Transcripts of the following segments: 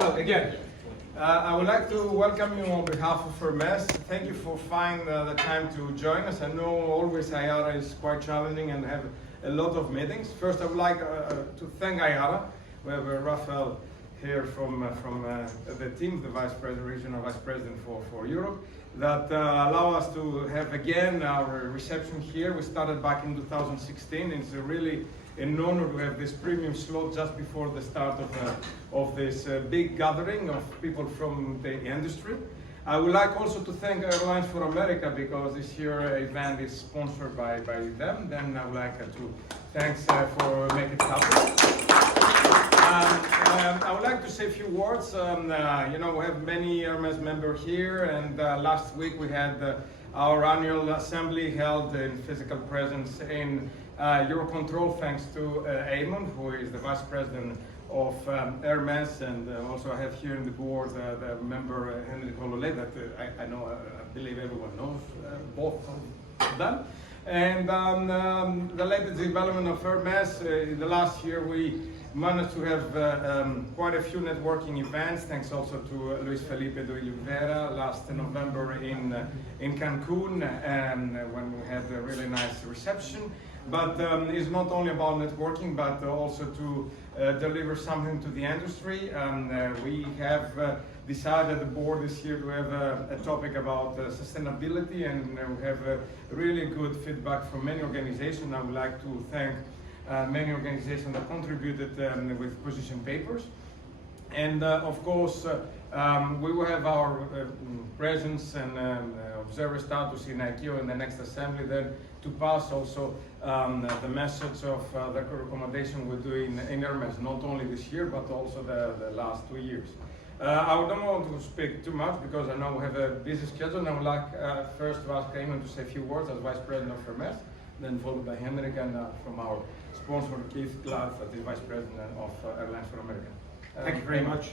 Well, again, I would like to welcome you on behalf of Hermes. Thank you for finding the time to join us. I know always IATA is quite challenging and have a lot of meetings. First, I would like to thank IATA. We have Rafael here from the team, the Vice President, Regional Vice President for Europe, that allow us to have again our reception here. We started back in 2016. It's really an honor to have this premium slot just before the start of this big gathering of people from the industry. I would like also to thank Airlines for America because this year event is sponsored by them. Then I would like to thanks for making it happen. I would like to say a few words. You know, we have many Hermes members here, and last week we had our annual assembly held in physical presence in Eurocontrol, thanks to Eamonn, who is the Vice President of Hermes, and also I have here in the board the member Henrik Hololei, that I know, I believe everyone knows both of them. And the latest development of Hermes, in the last year we managed to have quite a few networking events, thanks also to Luis Felipe de Oliveira last November in Cancun, when we had a really nice reception. But it's not only about networking, but also to deliver something to the industry. We have decided the board this year to have a topic about sustainability, and we have really good feedback from many organizations. I would like to thank many organizations that contributed with position papers. And of course, we will have our presence and observer status in ICAO in the next assembly, then to pass also the message of the recommendation we're doing in Hermes, not only this year, but also the last 2 years. I don't want to speak too much because I know we have a busy schedule, and I would like first to ask Eamonn to say a few words as Vice President of Hermes, then followed by Henrik, and from our sponsor, Glatz, that is Vice President of Airlines for America. Thank you very much.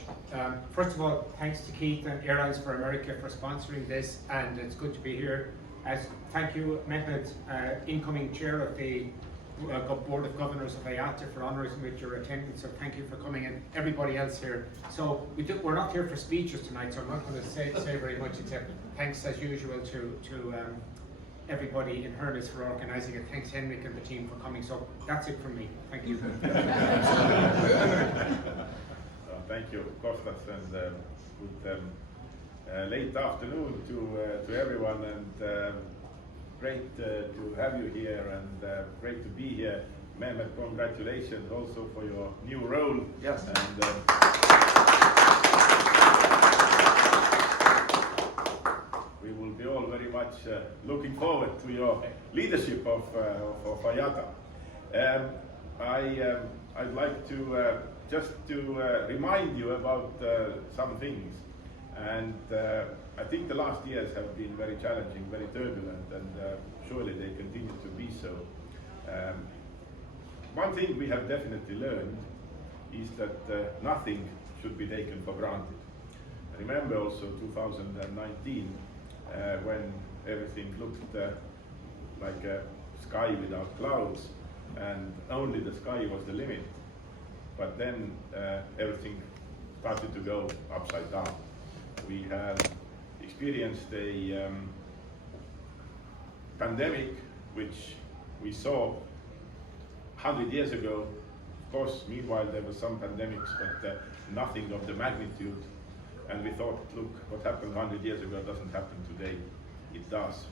First of all, thanks to Keith and Airlines for America for sponsoring this, and it's good to be here. Thank you, Mehmet, incoming chair of the Board of Governors of IATA, for honouring us with your attendance, so thank you for coming, and everybody else here. So we're not here for speeches tonight, so I'm not going to say very much, except thanks as usual to everybody in Hermes for organising it. Thanks Henrik and the team for coming. So that's it from me. Thank you. Thank you, Kostas, and good late afternoon to everyone, and great to have you here, and great to be here. Mehmet, congratulations also for your new role. Yes. And, we will be all very much looking forward to your leadership of IATA. I'd like to just to remind you about some things, and I think the last years have been very challenging, very turbulent, and surely they continue to be so. One thing we have definitely learned is that nothing should be taken for granted. I remember also 2019 when everything looked like a sky without clouds, and only the sky was the limit. But then everything started to go upside down. We have experienced a pandemic which we saw 100 years ago. Of course, meanwhile there were some pandemics, but nothing of the magnitude. And we thought, look, what happened 100 years ago doesn't happen today. It does.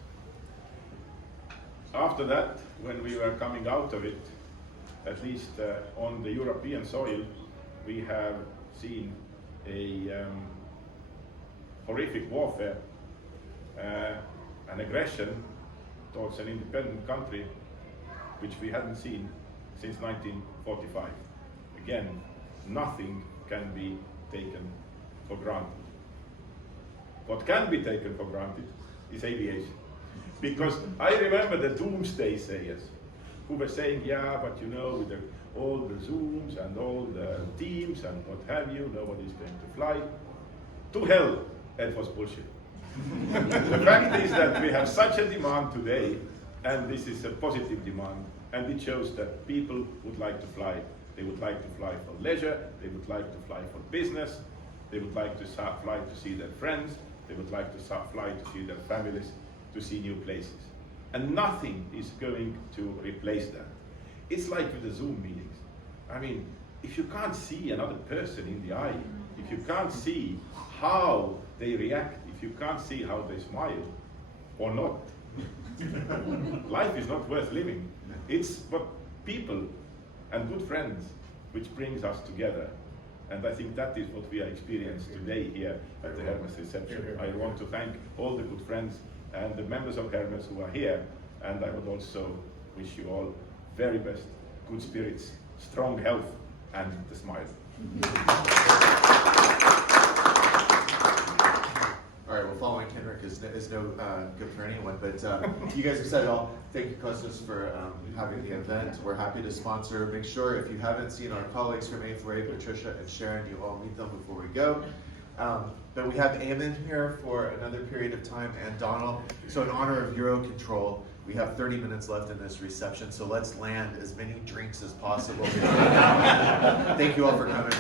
After that, when we were coming out of it, at least on the European soil, we have seen a horrific warfare, an aggression towards an independent country, which we hadn't seen since 1945. Again, nothing can be taken for granted. What can be taken for granted is aviation. Because I remember the doomsday sayers who were saying, yeah, but you know, with all the Zooms and all the Teams and what have you, nobody's going to fly. To hell, that was bullshit. The fact is that we have such a demand today, and this is a positive demand, and it shows that people would like to fly. They would like to fly for leisure, they would like to fly for business, They would like to fly to see their friends. They would like to fly to see their families, to see new places. And nothing is going to replace that. It's like with the Zoom meetings. I mean, if you can't see another person in the eye, if you can't see how they react, if you can't see how they smile or not, life is not worth living. It's but people and good friends which brings us together. And I think that is what we are experiencing today here at the Hermes reception. I want to thank all the good friends and the members of Hermes who are here. And I would also wish you all very best, good spirits, strong health, and the smile. All right, well, following Henrik is no good for anyone, but you guys have said it all. Thank you, Kostas, for having the event. We're happy to sponsor. Make sure if you haven't seen our colleagues from A4A, Patricia and Sharon, you all meet them before we go. But we have Eamonn here for another period of time, and Donald. So in honor of Eurocontrol, we have 30 minutes left in this reception, so let's land as many drinks as possible. Thank you all for coming.